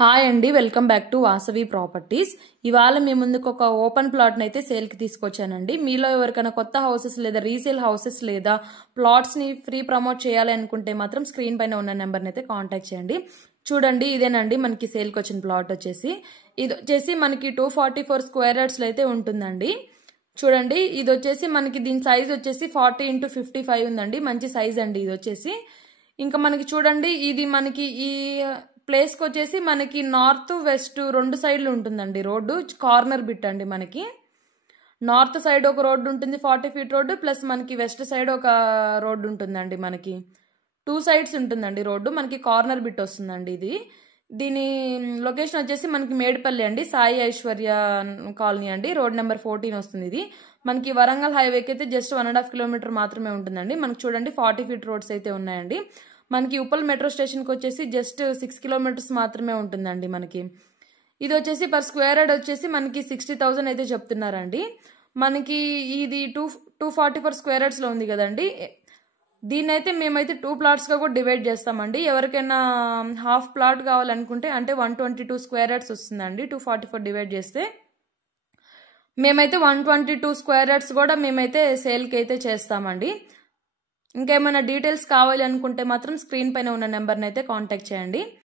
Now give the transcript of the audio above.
Hi అండి, welcome back to Vasavi properties. ఇవాళ మీ ముందుకు ఒక ఓపెన్ ప్లాట్ అయితే సేల్ కి తీసుకొచ్చానండి. మీలో ఎవరికైనా కొత్త హౌసెస్ లేదా రీసేల్ హౌసెస్ లేదా ప్లాట్స్ ని ఫ్రీ ప్రమోట్ చేయాలి అనుకుంటే మాత్రం స్క్రీన్ పైన ఉన్న నెంబర్ ని అయితే కాంటాక్ట్ చేయండి. చూడండి, ఇదేనండి మనకి సేల్ కి వచ్చిన ప్లాట్ వచ్చేసి. ఇది వచ్చేసి మనకి 244 స్క్వేర్ యార్డ్స్ లో అయితే ఉంటుందండి. చూడండి, ఇది వచ్చేసి మనకి దీని సైజ్ వచ్చేసి 40x55 ఉందండి. మంచి సైజ్ అండి ఇది వచ్చేసి. ఇంకా మనకి చూడండి, ఇది మనకి ఈ ప్లేస్ కి వచ్చేసి మనకి నార్త్ వెస్ట్ రెండు సైడ్లు ఉంటుందండి. రోడ్డు కార్నర్ బిట్ అండి. మనకి నార్త్ సైడ్ ఒక రోడ్డు ఉంటుంది, 40 ఫీట్ రోడ్డు, ప్లస్ మనకి వెస్ట్ సైడ్ ఒక రోడ్డు ఉంటుందండి. మనకి 2 సైడ్స్ ఉంటుందండి రోడ్డు. మనకి కార్నర్ బిట్ వస్తుందండి ఇది. దీని లొకేషన్ వచ్చేసి మనకి మేడిపల్లి అండి, సాయి ఐశ్వర్య కాలనీ అండి. రోడ్ నెంబర్ 14 వస్తుంది. ఇది మనకి వరంగల్ హైవేకి అయితే జస్ట్ 1.5 కిలోమీటర్ మాత్రమే ఉంటుందండి. మనకి చూడండి 40 ఫీట్ రోడ్స్ అయితే ఉన్నాయండి. మనకి ఉప్పల్ మెట్రో స్టేషన్కి వచ్చేసి జస్ట్ 6 కిలోమీటర్స్ మాత్రమే ఉంటుందండి. మనకి ఇది వచ్చేసి పర్ స్క్వేర్ యార్డ్ వచ్చేసి మనకి 60,000 అయితే చెప్తున్నారండి. మనకి ఇది 244 స్క్వేర్ యార్డ్స్ లో ఉంది కదండి. దీన్ని అయితే మేమైతే 2 ప్లాట్స్ గా కూడా డివైడ్ చేస్తామండి. ఎవరికైనా హాఫ్ ప్లాట్ కావాలనుకుంటే అంటే 122 స్క్వేర్ యార్డ్స్ వస్తుందండి. 244 డివైడ్ చేస్తే మేమైతే 122 స్క్వేర్ యార్డ్స్ కూడా మేమైతే సేల్ కి అయితే చేస్తామండి. ఇంకేమైనా డీటెయిల్స్ కావాలి అనుకుంటే మాత్రం స్క్రీన్ పైన ఉన్న నెంబర్ని అయితే కాంటాక్ట్ చేయండి.